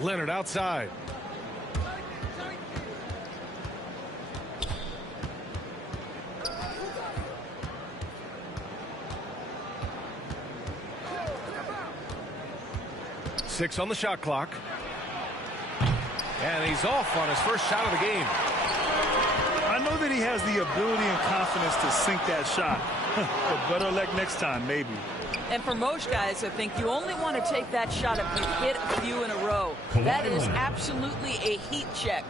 Leonard outside. Six on the shot clock. And he's off on his first shot of the game. I know that he has the ability and confidence to sink that shot. But better luck next time, maybe. And for most guys, I think you only want to take that shot if you hit a few in a row. That is absolutely a heat check.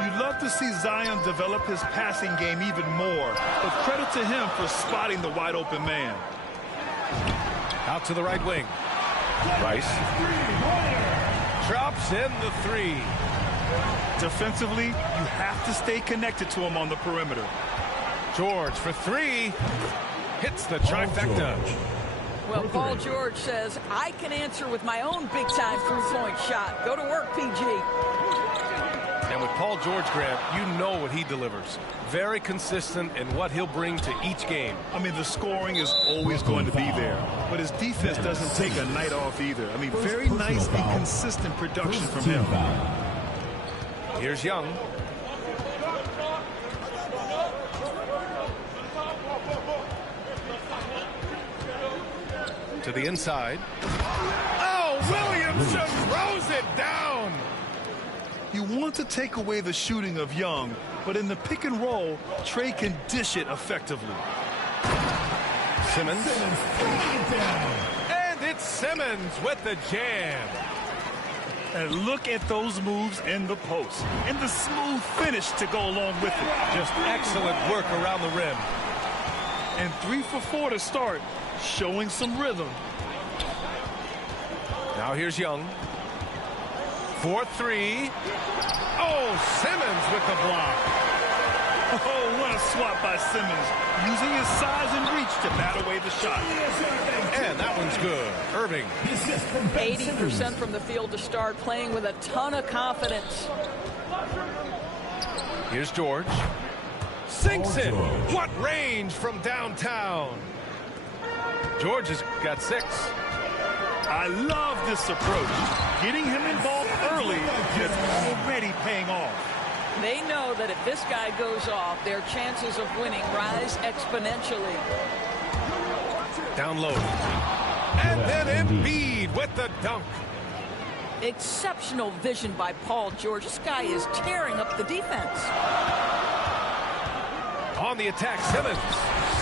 You'd love to see Zion develop his passing game even more. But credit to him for spotting the wide open man. Out to the right wing. Rice drops in the three. Defensively, you have to stay connected to him on the perimeter. George for three. Hits the trifecta. Well, Paul George says, I can answer with my own big-time three-point shot. Go to work, PG. And with Paul George, Grant, you know what he delivers. Very consistent in what he'll bring to each game. I mean, the scoring is always going to be there, but his defense doesn't take a night off either. I mean, very nice and consistent production from him. Here's Young. To the inside. Oh, Williamson throws it down. You want to take away the shooting of Young, but in the pick and roll, Trey can dish it effectively. Simmons. And it's Simmons with the jam. And look at those moves in the post. And the smooth finish to go along with it. Just excellent work around the rim. And 3 for 4 to start, showing some rhythm. Now here's Young. 4-3. Oh, Simmons with the block. Oh, what a swat by Simmons. Using his size and reach to bat away the shot. And that one's good. Irving. 80% from the field to start, playing with a ton of confidence. Here's George. Sinks it. What range from downtown. George has got 6. I love this approach. Getting him involved early is already paying off. They know that if this guy goes off, their chances of winning rise exponentially. Down low. And then Embiid with the dunk. Exceptional vision by Paul George. This guy is tearing up the defense. On the attack, Simmons.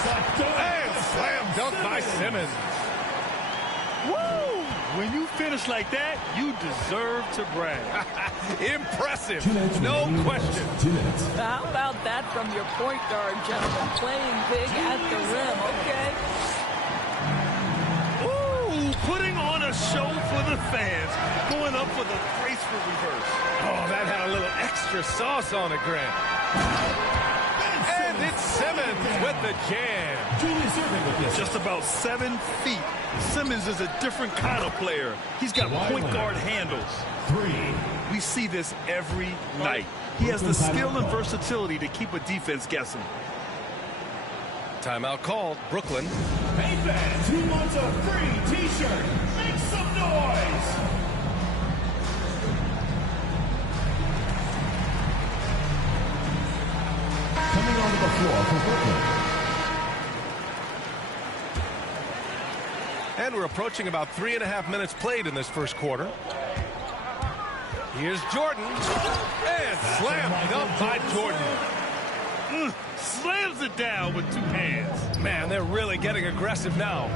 And slam dunk by Simmons. Woo! When you finish like that, you deserve to brag. Impressive. No question. How about that from your point guard, gentlemen? Playing big at the rim. Okay. Ooh, putting on a show for the fans. Going up for the graceful reverse. Oh, that had a little extra sauce on it, Grant. And it's Simmons with the jam. Just about 7 feet. Simmons is a different kind of player. He's got point guard handles. We see this every night. He has the skill and versatility to keep a defense guessing. Timeout called. Brooklyn. Hey fans, who wants a free t-shirt? Make some noise! Coming onto the floor for Brooklyn. And we're approaching about 3.5 minutes played in this first quarter. Here's Jordan. And slam dunk by Jordan. Slams it down with 2 hands. Man, they're really getting aggressive now.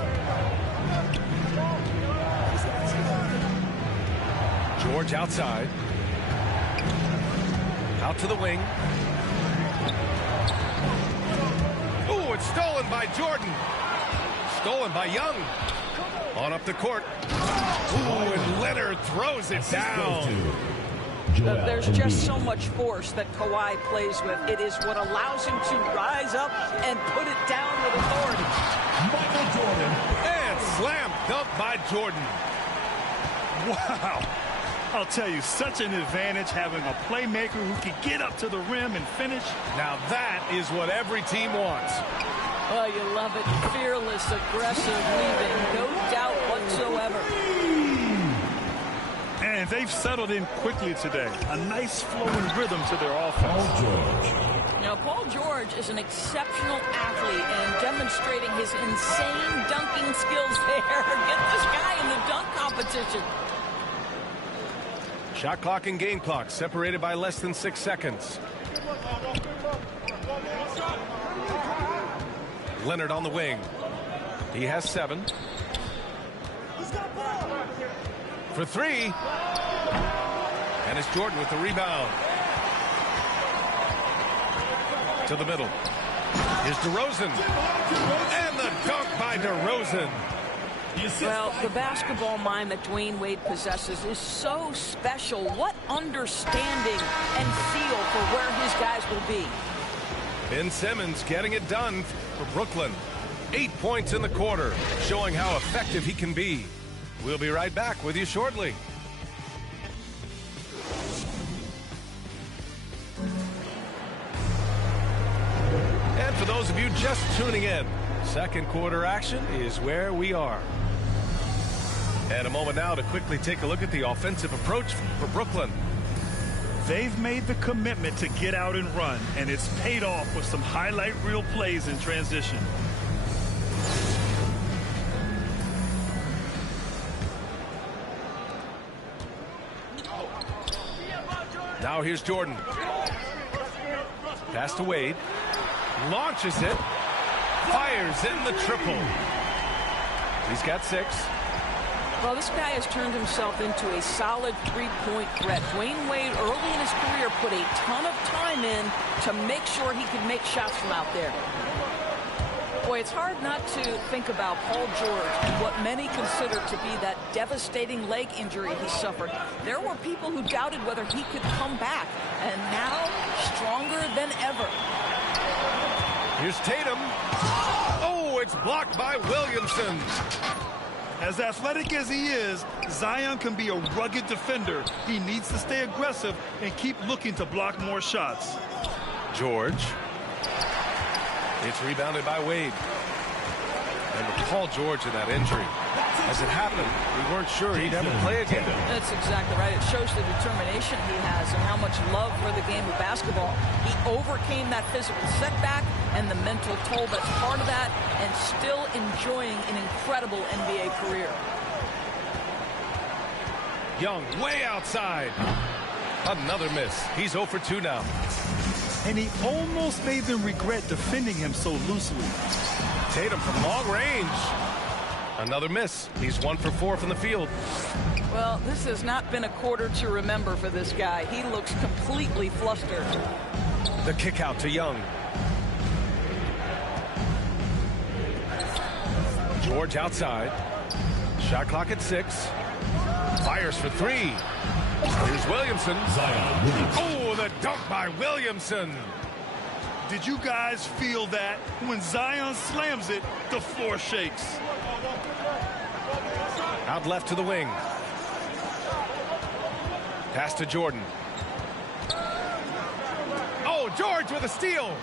George outside. Out to the wing. Ooh, it's stolen by Jordan. Stolen by Young. On up the court. Ooh, and Leonard throws it down. There's just so much force that Kawhi plays with. It is what allows him to rise up and put it down with authority. Michael Jordan. And slam dunk by Jordan. Wow. I'll tell you, such an advantage having a playmaker who can get up to the rim and finish. Now that is what every team wants. Oh, you love it. Fearless, aggressive leaving. No doubt whatsoever. And they've settled in quickly today. A nice flowing rhythm to their offense. Now, Paul George is an exceptional athlete and demonstrating his insane dunking skills there. Get this guy in the dunk competition. Shot clock and game clock separated by less than 6 seconds. Leonard on the wing. He has 7. For 3. And it's Jordan with the rebound. To the middle. Here's DeRozan. And the dunk by DeRozan. Well, the basketball mind that Dwayne Wade possesses is so special. What understanding and feel for where his guys will be. Ben Simmons getting it done for Brooklyn. 8 points in the quarter, showing how effective he can be. We'll be right back with you shortly. And for those of you just tuning in, second quarter action is where we are. And a moment now to quickly take a look at the offensive approach for Brooklyn. They've made the commitment to get out and run, and it's paid off with some highlight reel plays in transition. Now here's Jordan. Pass to Wade. Launches it. Fires in the triple. He's got 6. Well, this guy has turned himself into a solid three-point threat. Dwayne Wade, early in his career, put a ton of time in to make sure he could make shots from out there. Boy, it's hard not to think about Paul George and what many consider to be that devastating leg injury he suffered. There were people who doubted whether he could come back, and now stronger than ever. Here's Tatum. Oh, it's blocked by Williamson. As athletic as he is, Zion can be a rugged defender. He needs to stay aggressive and keep looking to block more shots. George. It's rebounded by Wade. And with Paul George in that injury, as it happened, we weren't sure he'd ever play again. That's exactly right. It shows the determination he has and how much love for the game of basketball. He overcame that physical setback and the mental toll that's part of that, and still enjoying an incredible NBA career. Young way outside. Another miss. He's 0 for 2 now. And he almost made them regret defending him so loosely. Tatum from long range. Another miss. He's 1 for 4 from the field. Well, this has not been a quarter to remember for this guy. He looks completely flustered. The kick out to Young. George outside. Shot clock at 6. Fires for 3. Here's Williamson. Oh, the dunk by Williamson. Did you guys feel that? When Zion slams it, the floor shakes. Out left to the wing. Pass to Jordan. Oh, George with a steal.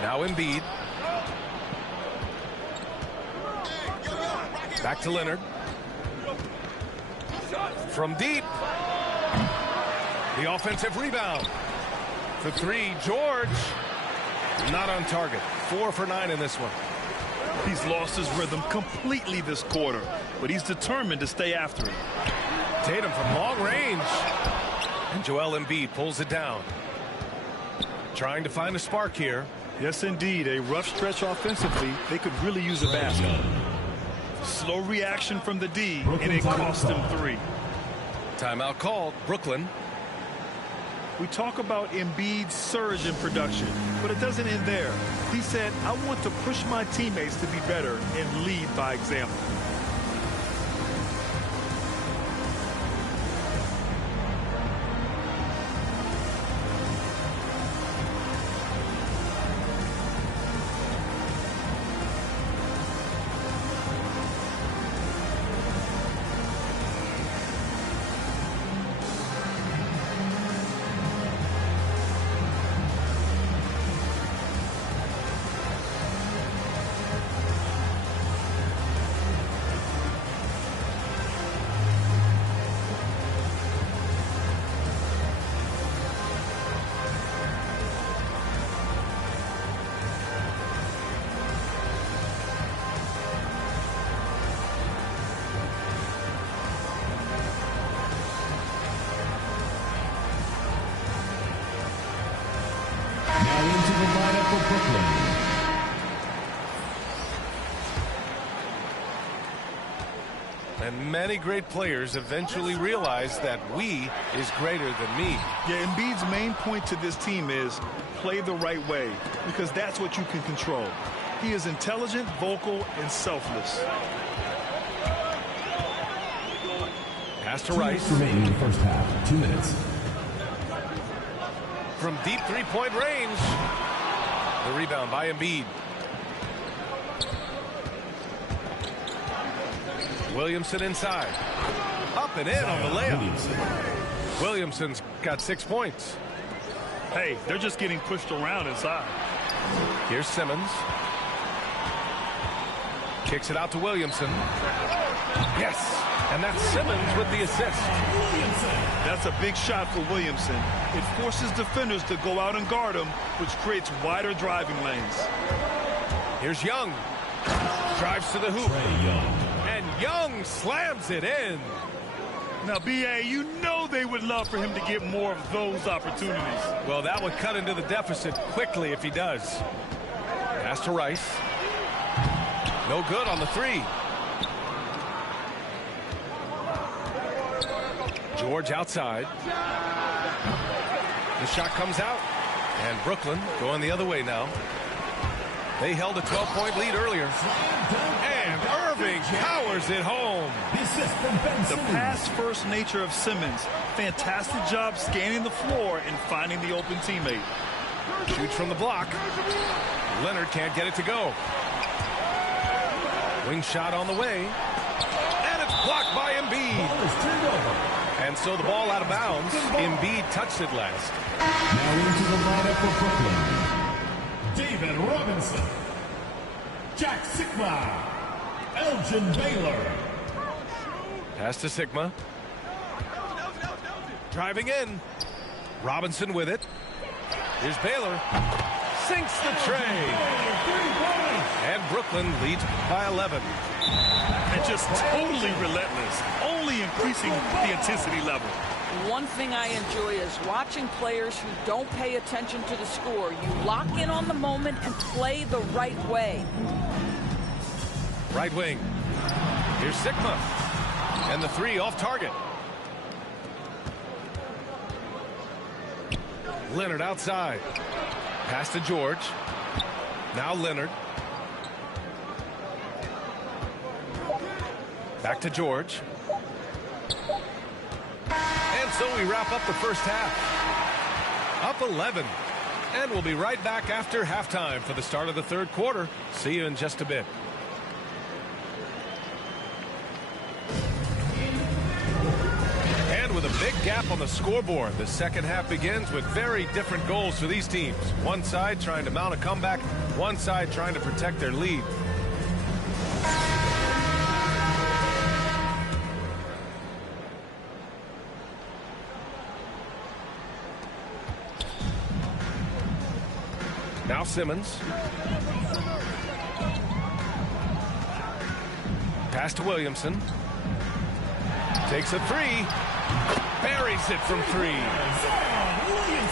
Now Embiid. Back to Leonard. From deep. The offensive rebound. For 3, George. Not on target. 4 for 9 in this one. He's lost his rhythm completely this quarter, but he's determined to stay after it. Tatum from long range. And Joel Embiid pulls it down. Trying to find a spark here. Yes, indeed. A rough stretch offensively. They could really use a basket. Slow reaction from the D, and it cost them 3. Timeout called. Brooklyn. We talk about Embiid's surge in production, but it doesn't end there. He said, I want to push my teammates to be better and lead by example. Now into the lineup for Brooklyn. And many great players eventually realize that we is greater than me. Yeah, Embiid's main point to this team is play the right way, because that's what you can control. He is intelligent, vocal, and selfless. Pass to Rice. Remaining in the first half, 2 minutes. From deep three-point range. The rebound by Embiid. Williamson inside. Up and in on the layup. Williamson's got 6 points. Hey, they're just getting pushed around inside. Here's Simmons. Kicks it out to Williamson. Yes, and that's Simmons with the assist. That's a big shot for Williamson. It forces defenders to go out and guard him, which creates wider driving lanes. Here's Young. Drives to the hoop. And Young slams it in. Now, B.A., you know they would love for him to get more of those opportunities. Well, that would cut into the deficit quickly if he does. Pass to Rice. No good on the three. George outside. The shot comes out. And Brooklyn going the other way now. They held a 12-point lead earlier. And Irving powers it home. The pass-first nature of Simmons. Fantastic job scanning the floor and finding the open teammate. Shoots from the block. Leonard can't get it to go. Wing shot on the way. And it's blocked by Embiid. And so the ball out of bounds. Embiid touched it last. Now into the lineup for Brooklyn. David Robinson, Jack Sigma, Elgin Baylor. Pass to Sigma. Driving in. Robinson with it. Here's Baylor. Sinks the tray. And Brooklyn leads by 11. And just totally relentless, only increasing the intensity level. One thing I enjoy is watching players who don't pay attention to the score. You lock in on the moment and play the right way. Right wing. Here's Sigma. And the three off target. Leonard outside. Pass to George. Now Leonard. Back to George. And so we wrap up the first half. Up 11. And we'll be right back after halftime for the start of the third quarter. See you in just a bit. And with a big gap on the scoreboard, the second half begins with very different goals for these teams. One side trying to mount a comeback, one side trying to protect their lead. Now Simmons. Pass to Williamson. Takes a three. Buries it from three.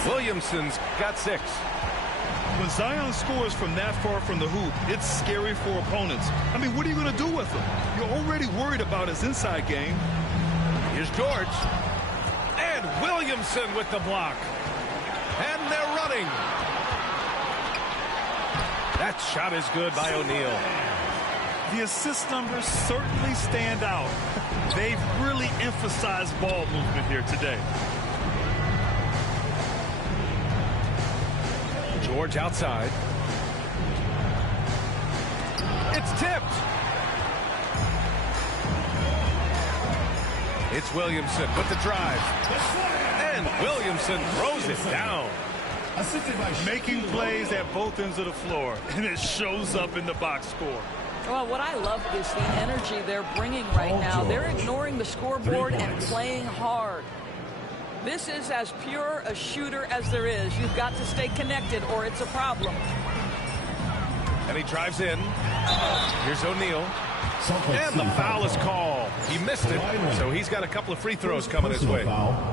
Williamson's got 6. When Zion scores from that far from the hoop, it's scary for opponents. I mean, what are you going to do with him? You're already worried about his inside game. Here's George. And Williamson with the block. And they're running. That shot is good by O'Neal. The assist numbers certainly stand out. They've really emphasized ball movement here today. George outside. It's tipped. It's Williamson with the drive. And Williamson throws it down. Making plays at both ends of the floor, and it shows up in the box score. Well, what I love is the energy they're bringing right now. They're ignoring the scoreboard and playing hard. This is as pure a shooter as there is. You've got to stay connected or it's a problem. And he drives in. Here's O'Neal. And the foul is called. He missed it, so he's got a couple of free throws coming his way.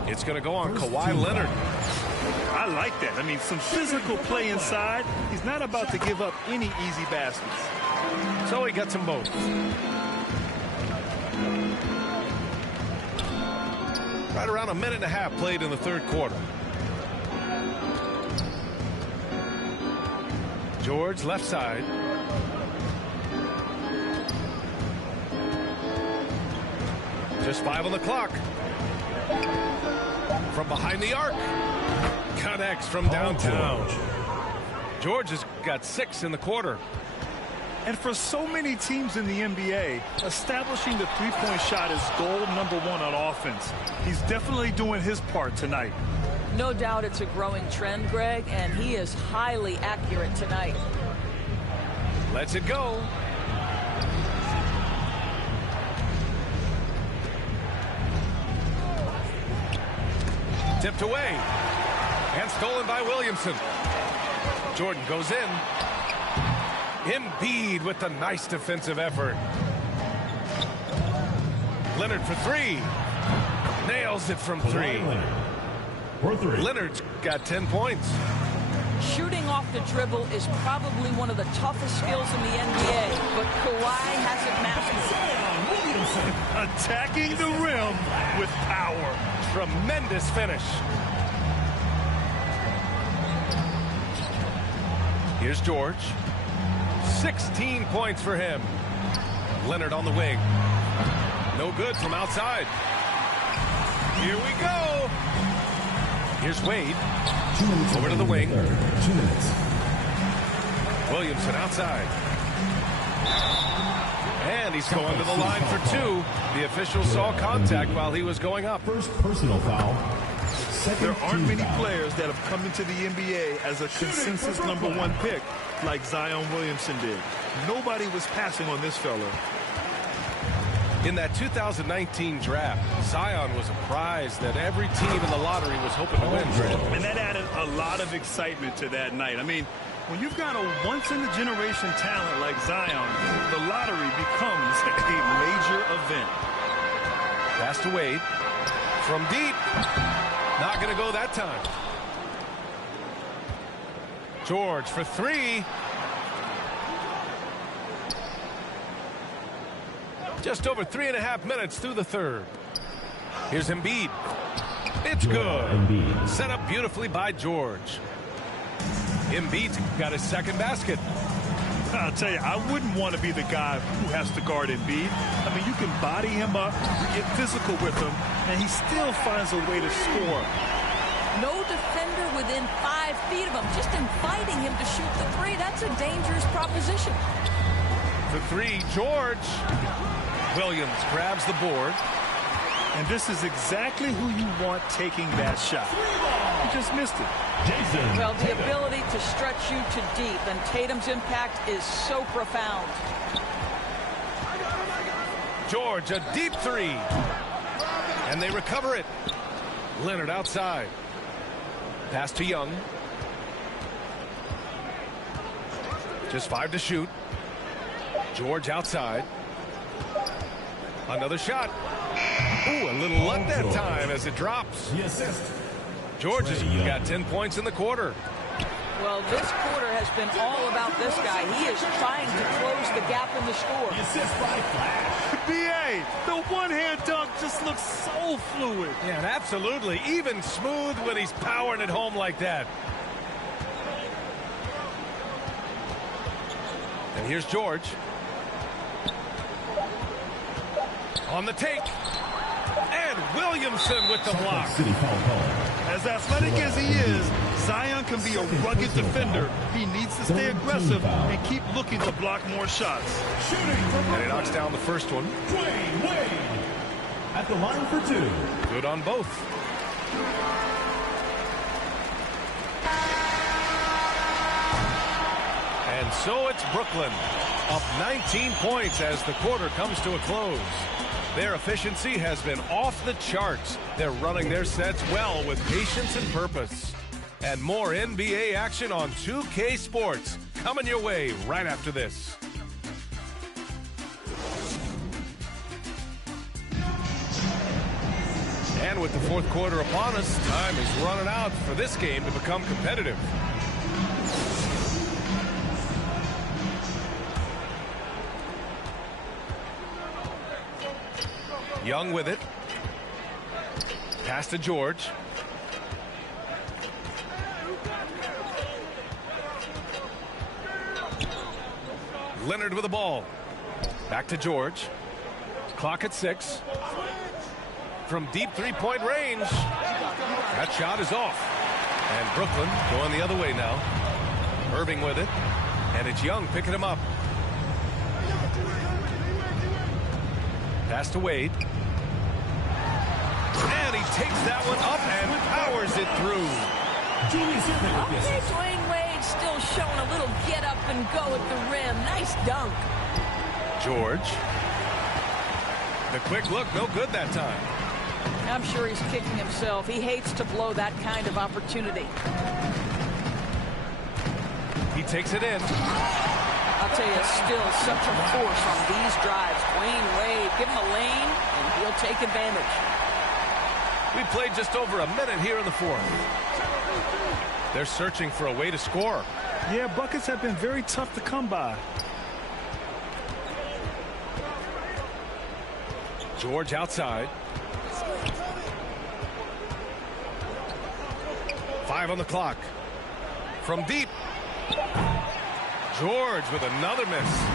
It's going to go on Kawhi Leonard. I like that. I mean, some physical play inside. He's not about to give up any easy baskets. So he gets them both. Right around a minute and a half played in the third quarter. George left side. Just 5 on the clock. From behind the arc. Connects from downtown. George has got 6 in the quarter. And for so many teams in the NBA, establishing the three-point shot is goal number 1 on offense. He's definitely doing his part tonight. No doubt it's a growing trend, Greg, and he is highly accurate tonight. Lets it go. Tipped away. And stolen by Williamson. Jordan goes in. Embiid with the nice defensive effort. Leonard for 3. Nails it from 3. Leonard's got 10 points. Shooting off the dribble is probably one of the toughest skills in the NBA, but Kawhi hasn't mastered it. Attacking the rim with power. Tremendous finish. Here's George. 16 points for him. Leonard on the wing. No good from outside. Here we go. Here's Wade. Over to the wing. 2 minutes. Williamson outside. And he's going to the line for 2. The official saw contact while he was going up. First personal foul. There aren't many players that have come into the NBA as a consensus number 1 pick like Zion Williamson did. Nobody was passing on this fella. In that 2019 draft, Zion was a prize that every team in the lottery was hoping to win. And that added a lot of excitement to that night. I mean, when you've got a once-in-a-generation talent like Zion, the lottery becomes a major event. Pass to Wade. From deep. Not going to go that time. George for 3. Just over 3.5 minutes through the third. Here's Embiid. It's good. Set up beautifully by George. Embiid's got his second basket. I'll tell you, I wouldn't want to be the guy who has to guard Embiid. I mean, you can body him up, get physical with him, and he still finds a way to score. No defender within 5 feet of him. Just inviting him to shoot the 3, that's a dangerous proposition. For 3, George. Williams grabs the board. And this is exactly who you want taking that shot. He just missed it. Well, the ability to stretch you to deep, and Tatum's impact is so profound. George, a deep 3. And they recover it. Leonard outside. Pass to Young. Just 5 to shoot. George outside. Another shot. Ooh, a little luck that time as it drops. George has got 10 points in the quarter. Well, this quarter has been all about this guy. He is trying to close the gap in the score. B.A., the one-hand dunk just looks so fluid. Yeah, and absolutely. Even smooth when he's powering it home like that. And here's George. On the take. And Williamson with the block. As athletic as he is, Zion can be a rugged defender. He needs to stay aggressive and keep looking to block more shots. And he knocks down the first one. Wade at the line for 2. Good on both. And so it's Brooklyn up 19 points as the quarter comes to a close. Their efficiency has been off the charts. They're running their sets well with patience and purpose. And more NBA action on 2K Sports coming your way right after this. And with the fourth quarter upon us, time is running out for this game to become competitive. Young with it. Pass to George. Leonard with the ball. Back to George. Clock at 6. From deep three-point range. That shot is off. And Brooklyn going the other way now. Irving with it. And it's Young picking him up. Pass to Wade. And he takes that one up and powers it through. Okay, Dwayne Wade still showing a little get up and go at the rim. Nice dunk. George. The quick look, no good that time. I'm sure he's kicking himself. He hates to blow that kind of opportunity. He takes it in. I'll tell you, still such a force on these drives. Dwayne Wade, give him a lane, and he'll take advantage. We played just over a minute here in the fourth. They're searching for a way to score. Yeah, buckets have been very tough to come by. George outside. 5 on the clock. From deep. George with another miss.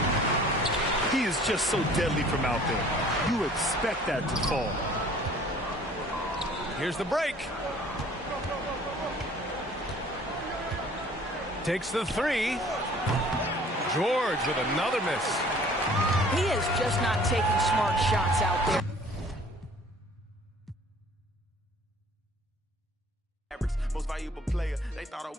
He is just so deadly from out there. You expect that to fall. Here's the break. Takes the 3. George with another miss. He is just not taking smart shots out there. Most valuable player, they thought